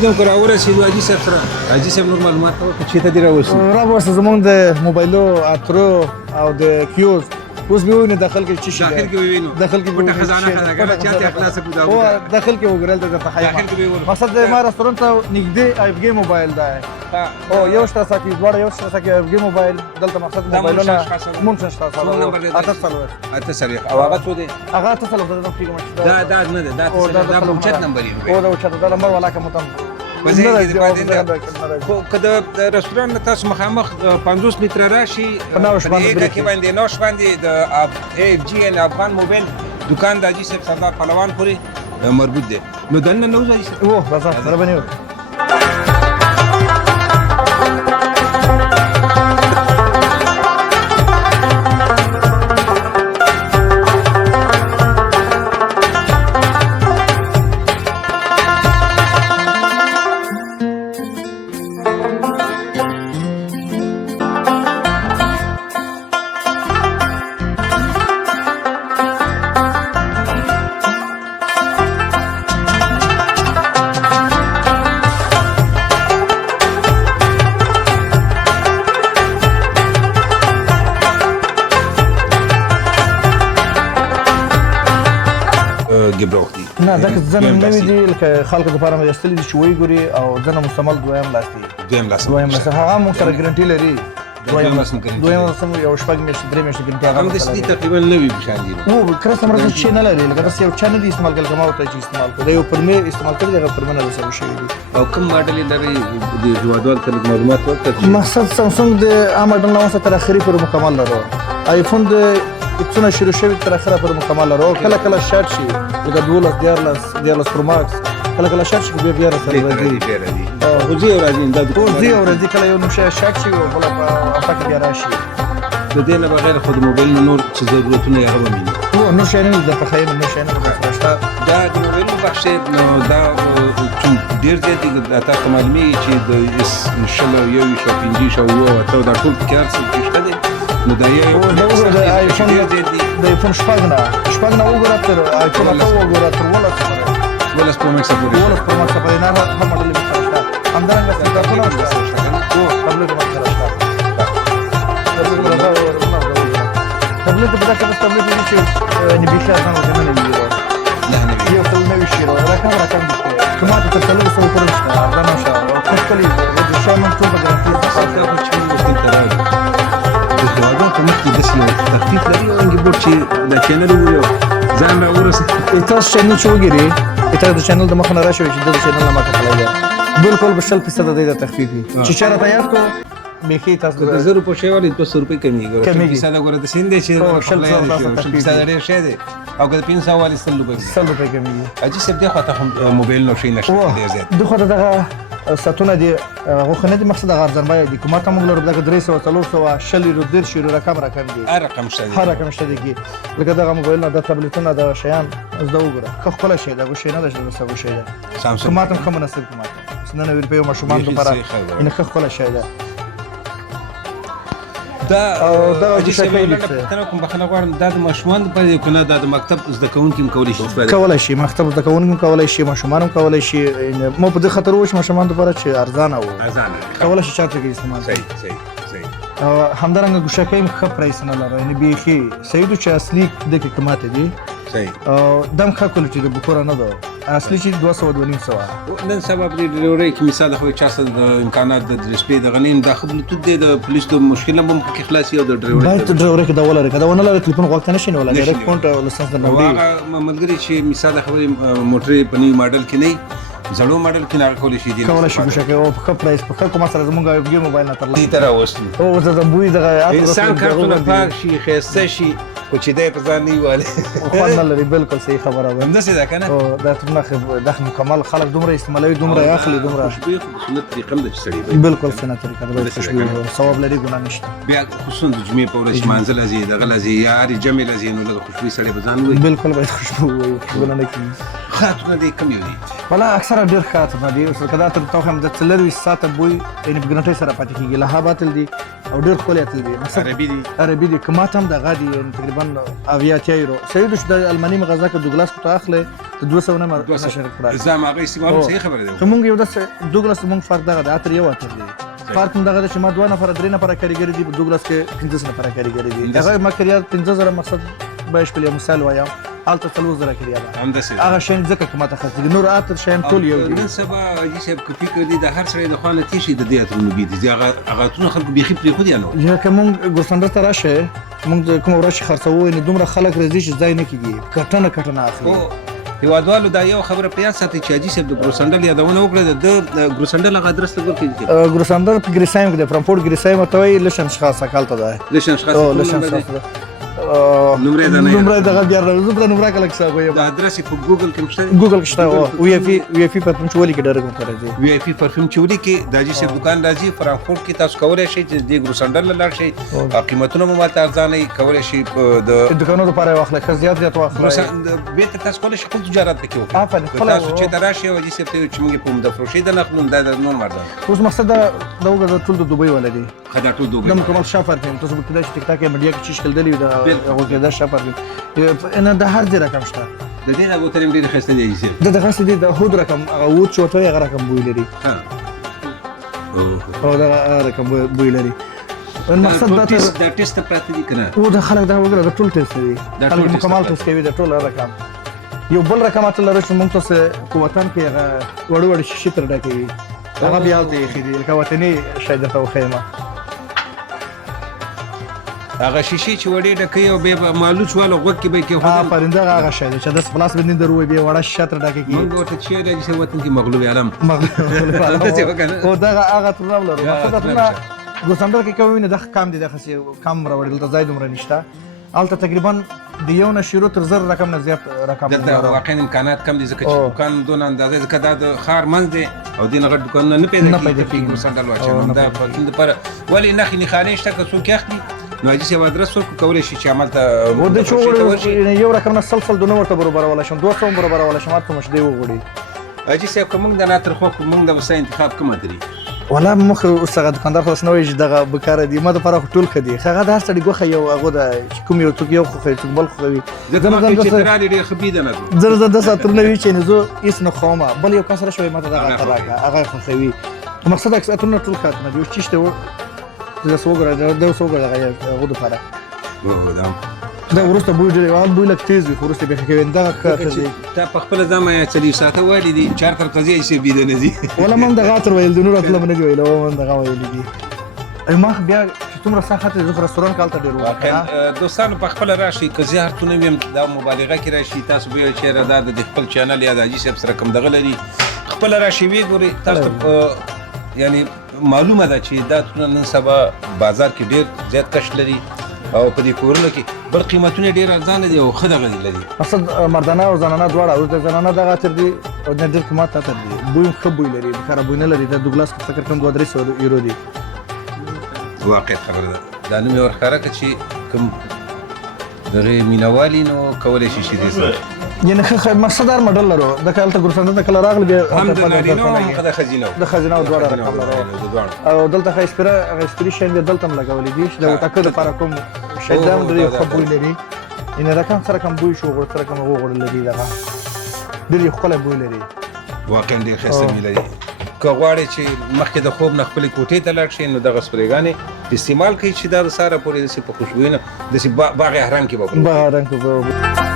لیدونکو راورسېدو حاجي صاحب سره حاجي صاحب نور معلومات ورکړه چېرته دې راوستو زموږ د موبایلو اترو او د کیوز اوس به وینو داخل کې څه شي داخل کې وینو داخل کې پټه خزانه خزانه چاته اخلاص په داو او داخل کې وګورل د تخیل داخل کې وینو مقصد د ما رستورانت ته نږدې ایفګي موبایل ده او یو شته ساتي دوړ یو شته ساتي ایفګي موبایل دلته مقصد موبایلونه مونږ شته اته سره او هغه څه دي هغه ته سره د فکر مشته دا نه ده دا موچت نمبر یې او دا اوچت دا نمبر ولا کوم تم که د رستورانت نه تاسو مخامخ 50 متره راشي په ایګه کې باندې نوش باندې د اف جی ان افغان موبایل دکان د حاجي صاحب سردار پهلوان پورې مربوط دی نو دننه نو حاجي صاحب او بس سره بنیو نه دا ځنه نوې دي لکه خلکو لپاره مې استلې دي چې وایي ګوري او ځنه مستعمل دویم لاس دي دویم لاس هغه مو سره ګارانټي لري دویم لاس یو شپږ میاشتې درې میاشتې ګارانټي هغه د سړي تقریبا نوې بشان دي او کله سره چې نه لري لکه تاسو یو چانل استعمال کړئ کومه وته چې استعمال کړئ یو پرمه استعمال کړئ هغه پرمه نه وسو شي او کوم ماډل لري د جوادوال تل معلومات ورکړي مقصد سامسونګ د ماډل نو تر اخري پر مکمل لرو آیفون د څونه شروع شوی تر اخره پر مکمل لرو کله کله شارټ شي د 12 پرو ماکس کله کله شارټ شي بیا سره راځي او زی راځي د زی راځي کله یو نشه شارټ شي او بل په افاق بیا راشي د دې نه بغیر خود موبایل نور څه ضرورتونه یې هم ویني او نور شي نه د تخیل نور شي نه دا د موبایل بخش دا ډیر زیات د تاسو معلومي چې د انشاءالله یو شو 5 شو یو ته دا ټول کار څه کېشته دي نو دا یو د آیفون شپږ نه وګوره تر آیفون ته وګوره تر ولا سپومکس پورې نه هم ماډل به همدارنګه څنګه تبلیغ مخکره شته تبلیغ په دغه کې تبلیغ دي چې بیخي ارزانه ورته نه وي یو څه نوي شي رقم دي کومه ته 300 پورې شته ارزانه شه خو کلی د شامل ټول به ګرانټي تاسو چې موږ ته راځي د هغه په مخ کې د سیمه تخفیف لري او انګبور چې د چینل ویو ځان را ورسې تاسو چینل چې وګورئ د چینل د مخ نه راشي چې د چینل نه ماته خلای بالکل به 100% د تخفیف چې چاره ته یاد کو میخي تاسو د 1000 په شی ولې 200 روپۍ کمیږي 100% غره د سین دي چې 100% ډېر شه دي او که 500 والی 100 روپۍ کمیږي اجي سب دی خو ته موبایل نو شي نشته دی زیات دغه دغه ساتونه دي غوښنه دي مقصد غرضن بای دي کومه ته موږ لرو دغه 300 400 شل رودر شي رقم دي هر رقم شته هر رقم شته دي لکه دغه موبایل نه د تابلیتونه د شیان زده وګوره خو خپل شي دا شي نه د څه شي ده سامسونګ کومه ته کوم مناسب کومه نه نو په مشومان لپاره ان خو خپل شي ده دا چې څنګه کوم بخنه غواړم دا د مشومان په کنه د مکتب زده کوونکي کولای شي کولای شي مکتب زده کوونکي کولای شي مشومان کولای شي مو په دې خاطر وښه مشومان لپاره چې ارزانه وو کولای شي چاته کې استعمال صحیح همدارنګه ګوشکې مخ پرایس نه لري یعنی بیخي سیدو چې اصلي د کې قیمت دي صحیح دم ښه کولی چې د بکوره نه ده اصلي چې 200 نن سبا په ډیلیوري کې مثال خو چا څه امکانات د ډسپلی د غنیم داخل ته د پولیس د مشکل هم کې خلاصي او د ډرایور باید ډرایور کې دا ولر کده ونه لري ټلیفون غوښتنه نشي ولا ډایرکټ پونټ لسنس نه وړي هغه ملګری چې مثال خو موټر په نوی ماډل کې نه زړو ماډل کې نه کولای شي دي کولای شي ګوشکې او په پرایس په کومه سره زمونږ یو موبایل نه ترلاسه دي تر اوسه او زه بوې دغه انسان کارتونه پاک شي خسته شي خو چې دې په ځان نیواله خو نه لري بالکل صحیح خبره ده همداسې ده کنه او دا ترنه د مکمل خلک دومره استعمالوي دومره اخلي دومره خوشبو سنت طریقه ده چې سړي بالکل سنت طریقه ده خوشبو ثواب لري ګناه نشته بیا خصوصا د جمعې په ورځ منزل ازي دغه لزي یاري جمع لزي نو له خوشبو سړي په ځان وي بالکل باید خوشبو وي خوشبو نه کی خاطر دې کم یو دي ولا اکثر ډیر خاطر دي او کدا تر توخم د څلروي ساعت بوي ان بګنټي سره پاتې کیږي له هاباتل دي او ډیر خولاتل دي عربي دي کماته هم د غادي تقریبا اویا تیرو سیدو چې د الماني مغازه کې دوګلاس ته اخله 200 نه نشر کړه زما هغه استعمال صحیح خبره ده موږ یو د دوګلاس موږ فرق دغه د اتر یو اتر دی فرق دغه چې ما 2 نفر 3 نفر کاریګری دي دوګلاس کې 15 نفر کاریګری دي هغه مکریات 15000 مقصد باش په مثال وایم الته 3000 کړی دا هغه شین ځکه کومه تخصص نور اتر شین ټول یو دي نن سبا چې سب کفي کړي د هر سړي د خانه تیشي د دیات نوبي دي هغه تونه خلکو بيخي پرې خو دي نو یا کوم ګورسندر ته راشه موږ کوم ورشي خرڅوو نه دومره خلک راځي چې ځای نه کیږي کټنه اخلي هیوادوالو دا یو خبره پیا ساتي چې اجي سب د ګروسندل یادونه وکړه د ګروسندل هغه درس ته ورکړي ګروسندل په ګریسایم کې د فرانکفورت ګریسایم ته وی لشن شخصه کالته ده لشن شخصه نمبر دغه بیا راځو په نمبر کله څه کوي دا ادرس په ګوګل کې مشته ګوګل کې شته او وی اف پی پرفیوم چولي کې ډېر کوم راځي وی اف پی پرفیوم چولي کې د اجي سب دکان راځي فرانکفورت کې تاسو کولای شئ چې د ګروسندل لاړ شئ قیمتونه مو ماته ارزانه کولای شئ د دکانونو لپاره واخلې خزيات واخلې به تاسو کولای شئ خپل تجارت وکړئ تاسو چې دراشي او اجي سب ته چې موږ په مدفروشي د نخلون د نور مرده اوس مقصد دا وګړه ټول د دوبۍ ولدي خدای ټول دوبۍ د مکمل شافر ته تاسو په کله چې ټیک ټاک میډیا کې چیش کول دی دا هغه کې دا شافر انا د هر ځای رقم شته د دې هغه ترې ډېر خسته دی چې د خسته دی د هود رقم هغه ووت شو ته هغه رقم بوی لري ها او دا رقم بوی لري المقصد دا ټیسټ پراته دي کنه او د خلک دا وګړه د ټول ټیسټ دی خلک مکمل ټیسټ کوي د ټول رقم یو بل رقمات لري چې موږ تاسو قوتن کې هغه وړ شي تر ډکې هغه بیا ته خېدي لکه وطني شاید ته خیمه هغه شیشې چې وړې ډکې او به مالوچ والا غوږ کې به کې هو پرنده هغه شاید چې د پلاس باندې دروي به وړه شتر ډکې کې موږ ورته چې راځي چې وطن کې مغلوب عالم او دا هغه تر راولو مقصد ګوسندر کې کوي نه د کم دي د خسي کم راوړل ته زائد عمر نشته الته تقریبا د یو نشرو تر زر رقم نه زیات رقم د واقعا امکانات کم دي ځکه چې دکان دون اندازې ځکه دا د خار منځ دی او دین غټ دکان نه پیدا کیږي ګوسندر واچو دا په کیند پر ولی نه خني خالي شته که څوک اخلي نو اجي سیو ادرس ورکو کولای شي چې عمل ته و د چور یو رقم نه سلسل د نو ورته برابر ولا شم 200 برابر ولا شم ته مش دی وګړي اجي سیو کوم د ناتر خو موږ د وسه انتخاب کوم دري ولا مخ اوسه دکاندار خلاص نه وي دغه بکاره دی ما د فرق ټول کدي هغه د هر څړي غوخه یو هغه د کوم یو توک یو خو بل خو وي ځکه چې ترالي ډېر خبيده نه زر د ساتر نه وی چې نه زه هیڅ نه خومه بل یو کسره شوی ماته دغه راکا هغه خو خوي مقصد اکس اتونه ټول خاطر دی چې شته د سوګره د سوګره غوډه لپاره دا ورسته بوی ډېر وال بوی لک تیز وي ورسته به کې دا خاطر دی تا په خپل ځما چلی ساته وړي دي چار تر قضیه شي بيد نه دي ولا من د غاتر ویل د نور خپل نه دی ویل او من د غا ویل دي ما بیا څومره ساحت د رستوران کالته ډیر واقعا دوستانو په خپل راشي که زه هر تونه ویم دا مبالغه کې راشي تاسو به چیرې دا د خپل چینل یا د اجي صاحب سره کوم دغه لري خپل راشي وی ګوري تاسو یعنی معلومه ده چې دا نن سبا بازار کې ډیر زیات کش لري او په دې کورونو کې بل قیمتونه ډیر ارزانه دي او خدای غني لري مقصد مردانه او زنانه دواړه او د زنانه د غاتر دي او د ډیر قیمت ته دي بوی خو بوی لري خرابونه لري د دوګلاس فکر کوم 200 یورو دي واقع خبره ده دا نوم یې ورښکاره کړه چې کوم دغه مینوالي نو کولی شي چې دې سره یعنې ښه مقصدار مډل لرو د کله ته ګورسنده ته کله راغلی بیا هم د نارینه او هم د ښځینه د ښځینه او دواړه رقم لرو او دلته ښه اسپري شیان دي دلته هم لګولی دي چې د وټاکه دپاره کوم شی دا هم ډېر ښه بوی لري یعنې رقم سره کوم بوی شو غوړ سره کوم وغوړ لري دغه ډېر یې ښکلی بوی لري واقعا ډېر ښایسته بوی لري که غواړې چې مخکې د خوب نه خپلې کوټې ته لاړ شئ نو دغه سپریګانې استعمال کوي چې دا د سهاره پورې داسې په خوشبویي نه داسې باغ احرام کې به باغ احرام کې به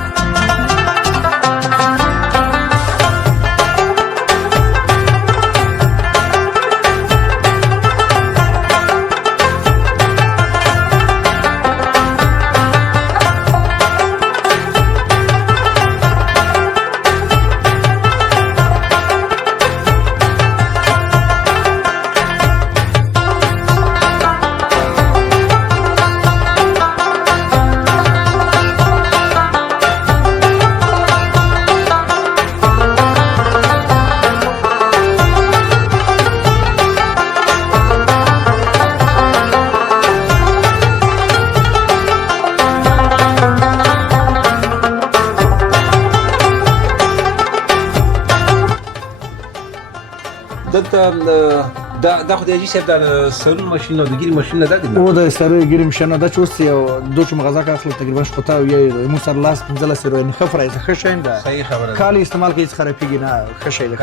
دا خو د اجي صاحب د سرون ماشین او د ګیري ماشین نه دا دی او د سرو ګیري ماشین دا چې اوس یو دوه چې مغازه کې اخلي تقریبا شپته او یو مو سر لاس 15 سره نه خفره ښه شاین ده صحیح خبره کال استعمال کې څه خرابېږي نه ښه شی ده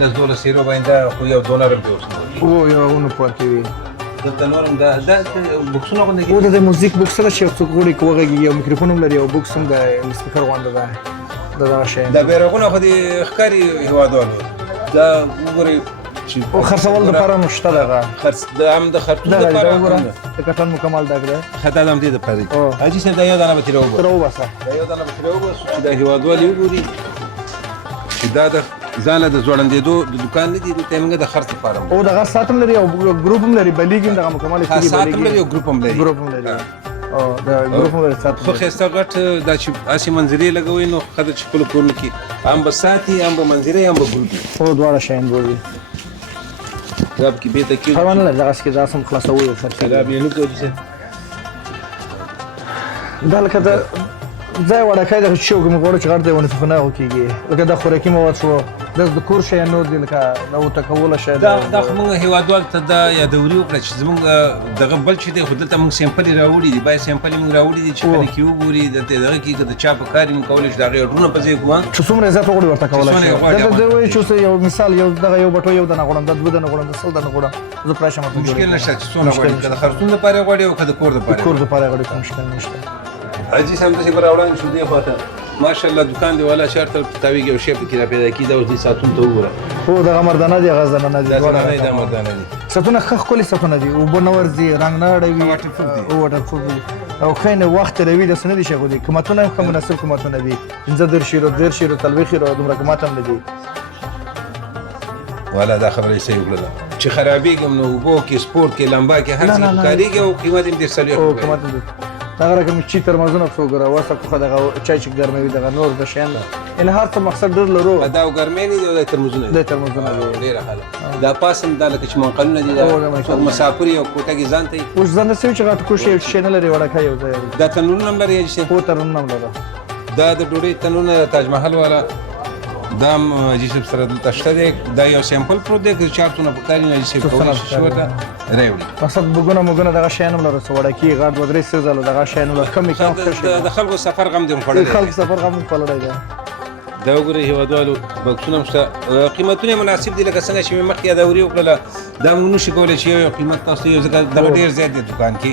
لږ دوله سیرو باندې خو یو $2 دی او یو نو پور کې وي دلته نورم دا بوکسونه غونډه او د موزیک بوکس سره چې څوک غوړي کوغږي یو میکروفون هم لري او بوکس هم د سپیکر غونډه ده دا شی دا بیرغونه خو د ښکاری هوادوالو دا وګورئ او خرڅول لپاره نشته دغه خرڅ د هم د خرڅولو لپاره د کټن مکمل دغه ده خدای دم دې د پاره اجي څنګه دا یو دانه به تیرو ترو باسه دا یو دانه به تیرو باسه چې د هوادوالو وګوري چې دا د ځاله د ځوړندېدو د دکان نه دي د تیمنګ د خرڅ لپاره او دغه ساتم لري او ګروپ هم لري بلیګ دغه مکمل کیږي ساتم لري او ګروپ هم لري او دا ګروپ هم لري ساتم خو خسته غټ دا چې اسی منځري لګوي نو خدای چې خپل کورن کې هم بساتي هم منځري هم ګروپ او دواړه شین بوي رب کې به تکي حیوان له دغه څخه ځاسم خلاصوي او خرڅ دا به نو کوي چې دا لکه دا ځای وړکای د شو کوم غوړ چې غړ دی ونه څه نه وکيږي لکه د خوراکي مواد شو د کور شي نو د لکه نو تکول شي دا موږ هیوادوال ته دا یادوري وکړه چې زموږ دغه بل چې دی خو دلته موږ سیمپل راوړي دي بای سیمپل موږ راوړي دي چې په کې وګوري دغه کې د چا په کار موږ کولای شو دا غیرونه په ځای کوان چې څومره عزت وګړي ورته کولای شي دا وایي چې یو مثال یو دغه یو بټو یو دنه غوړم د دوه دنه غوړم د سل دنه غوړم زه پرې شمه مشکل نشته چې څونه غوړي کله خرڅون لپاره غوړي او کله کور لپاره غوړي مشکل نشته اجي سم د څه براوړان شو دی خواته ماشاءالله دکان دی ولا شرط تاویږي او شی په کې را پیدا کیدا او دې ساتون ته وګوره خو دغه مردانه دی غزنه نه دی دا مردانه دي ساتونه خخ کولی ساتونه دي او بنور دي رنگ نه اړوي او واټر پروف او خاينه وخت روي د سن دي شغو دي کومتونه کوم مناسب کومتونه دي انځ در شیرو تلويخي رو دومره کوماتم نه دي ولا دا خبره صحیح وکړه چې خرابېږم نو وبو کې سپورت کې لمبا کې هر څه کاریږي او قیمت هم ډېر سړی او قیمت دغه رقم چې ترمزونه څو ګره واسه خو دغه چای چې ګرموي دغه نور د شین ان هر څه مقصد ډېر لرو دا ګرمې نه دی د ترمزونه ډېر حاله دا پاسم دا لکه چې منقلونه دي دا مسافر یو کوټه کې ځان ته اوس ځان څه چې غاټ کوشي شین لري وړه کوي دا تنور نم لري چې کو تنور نم لري دا د ډوډۍ تنور تاج محل والا دا جسم سره دلته شته دی دا یو سیمپل پروډکټ چارتونه په کاري نه شي کولی شي ورته راوړي مقصد بګونه دغه شین لري سوړه کی غاټ ودرې سزل دغه شین لري کم د خلکو سفر غم دې خوړل خلکو سفر غم خوړل دی دا وګورئ هېوادوالو بکسونه هم شته قیمتونه یې مناسب دي لکه څنګه چې مې مخکې یادوري وکړله دا موږ نشو کولی چې یو قیمت تاسو ته یو ځکه دغه ډېر زیات دی دکان کې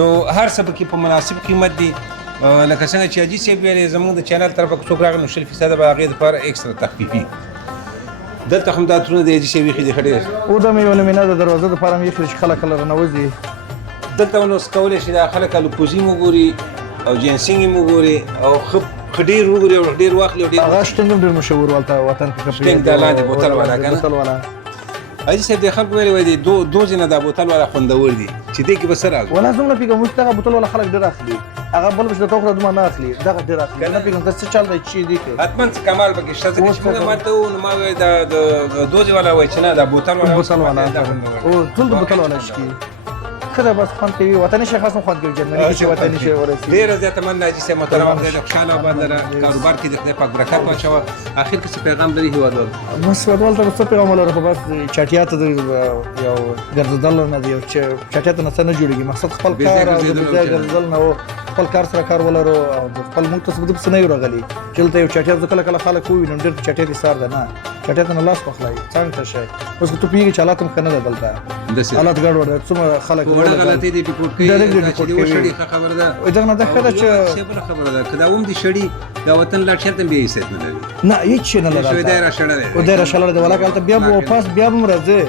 نو هر څه پکې په مناسب قیمت دي لکه څنګه چې حاجي صاحب ویلې زموږ د چینل طرفه که څوک راغی نو 100% به هغې دپاره اکسترا تخفیفي دلته هم دا ترونه د حاجي صاحب ایښي دي ښه ډېر او دا مې یو نمونه د دروازه دپاره مې ایښي چې خلک کله رانوځي دلته نو اوس کولی شي دا خلک الوپوزي مو ګوري او جنسینګ یې مو ګوري او ښه ډېر وګوري او ډېر واخلي او ډېر هغه شټنګ هم ډېر مشهور ولته وطن کې شټنګ دا لاندې بوتل والا که نه بوتل والا حاجي صاحب د خلکو ویلې وایي دوزې نه دا بوتل والا خوندور دي چې دې کې به څه راغلو ولا زه نه پوهېږم اوس دغه بوتل والا خلک ډېر اخلي هغه بل به چې درته وکړه دومره نه اخلي دغه ډېر اخلي نه پوهېږم دا څه چل دی چې دي کې حتما څه کمال پکې شته ځکه چې موږ ماته ووایو نو ما وویل دا د دوزې والا وایي چې نه دا بوتل والا بوتل والا او ټول د بوتل والا شي ښه ده بس خوند کوي وطني شی خاص هم خوند کوي جرمني کې چې وطني شی ورسي ډېره زیاته مننه حاجي صاحب محترم خدای دې خوشحاله وبندره کاروبار کې د خدای پاک برکت واچوه اخر کې څه پیغام لري هېوادوال بس هېوادوال ته څه پیغام ولرو خو بس چټیات یو ګرځېدل نه دی چټیات نه څه نه جوړېږي مقصد خپل کار او د بې ځایه ګرځېدل نه و خپل کار سره کار ولرو او خپل موږ ته څه نه یو راغلي چې دلته یو چټیات زه کله کله خلک ووینم ډېر چټیات یې سار ده نه چټیات نه لاس پخلایي څنګه ته شی اوس که ته پوهېږي چې حالات هم ښه نه ده دلته حالات ګډوډ ده څومره خلک غلطۍ دې ریپورټ کوي چې دې وشړي ښه خبره ده دغه نه ده ښه ده چې بله خبره ده که دا هم دې شړي دا وطن لا چېرته بیا حیثیت نه لري نه هېڅ شی نه لري دی راشړلی او دی راشړلی دی ولاکه هلته بیا به واپس بیا به هم راځې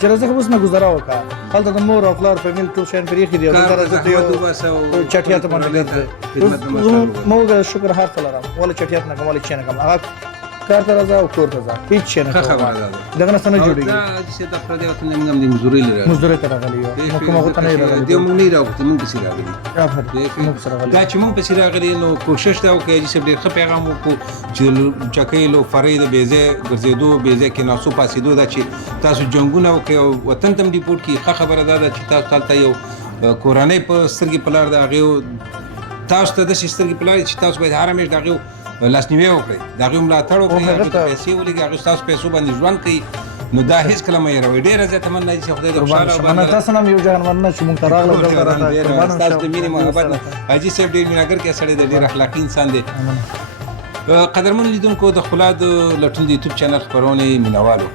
چې راځه خو اوس نه ګزاره وکړه هلته د مور او پلار فیمل ټول شیان پرې ایښي دي او دلته راځه ته یو چټیات باندې ګرځې ما وګوره شکر هر څه لرم ولې چټیات نه کوم ولې چې نه کوم هغه کار ته راځه او کور ته ځه هېڅ شی نه کوم دغه نه څه نه جوړېږي دا چې د پردی وطن نه موږ هم د مزدورۍ لري مزدورۍ ته راغلي یو موږ کوم هغو ته نه یو راغلي دې موږ نه یې راغلي موږ پسې راغلي موږ پسې راغلي دا چې موږ پسې راغلي نو کوشش دا وکړئ حاجي صاحب ډېر ښه پیغام وکړو چې چکۍ لو فرۍ د بې ځای ګرځېدو بې ځای کېناستو پاڅېدو دا چې تاسو جنګونه وکړئ او وطن ته هم ریپورټ کړي ښه خبره دا ده چې تاسو هلته یو کورنۍ په سترګې په لار د هغې تاسو ته داسې سترګې په لار چې تاسو باید هر همیش د هغې لاسنیوی وکړئ د هغې ملاتړ وکړئ هغې ته پیسې ولېږئ هغې ستاسو پیسو باندې ژوند کوي نو دا هېڅکله مه هېروئ ډېره زیاته مننه چې خدای دې خوشحاله وبندره تاسو نه هم یو جهان مننه چې موږ ته راغلو ستاسو د مینې محبت نه حاجي صاحب ډېر مینهګر کې سړی دی ډېر اخلاقي انسان دی قدرمن لیدونکو د ښکلا د لټون د یوټیوب چینل خپرونې مینوالو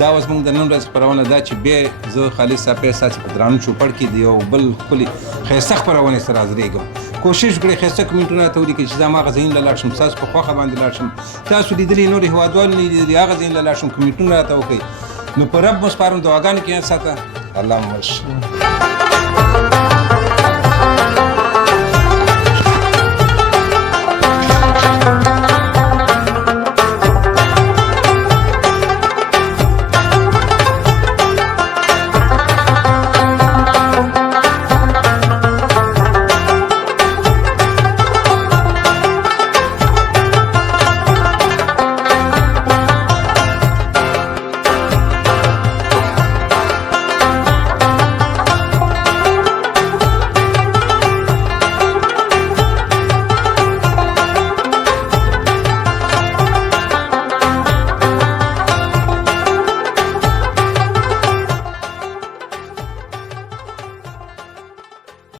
دا اوس موږ د نن ورځې خپرونه دا چې بیا زه خالد صافی ستاسې په درانه چوپړ کې د یو بل ښکلي ښایسته خپرونې سره حاضرېږم کوشش وکړئ ښایسته کمنټونه راته ولیکئ چې زه هماغه ځایونه له لاړ شم ستاسو په خوښه باندې لاړ شم تاسو لیدلي نور هېوادوال نه لیدلي هغه ځایونه له لاړ شم کمنټونه راته وکړئ نو په رب مو سپارم دعاګانو کې یاد ساته الله مو ورشي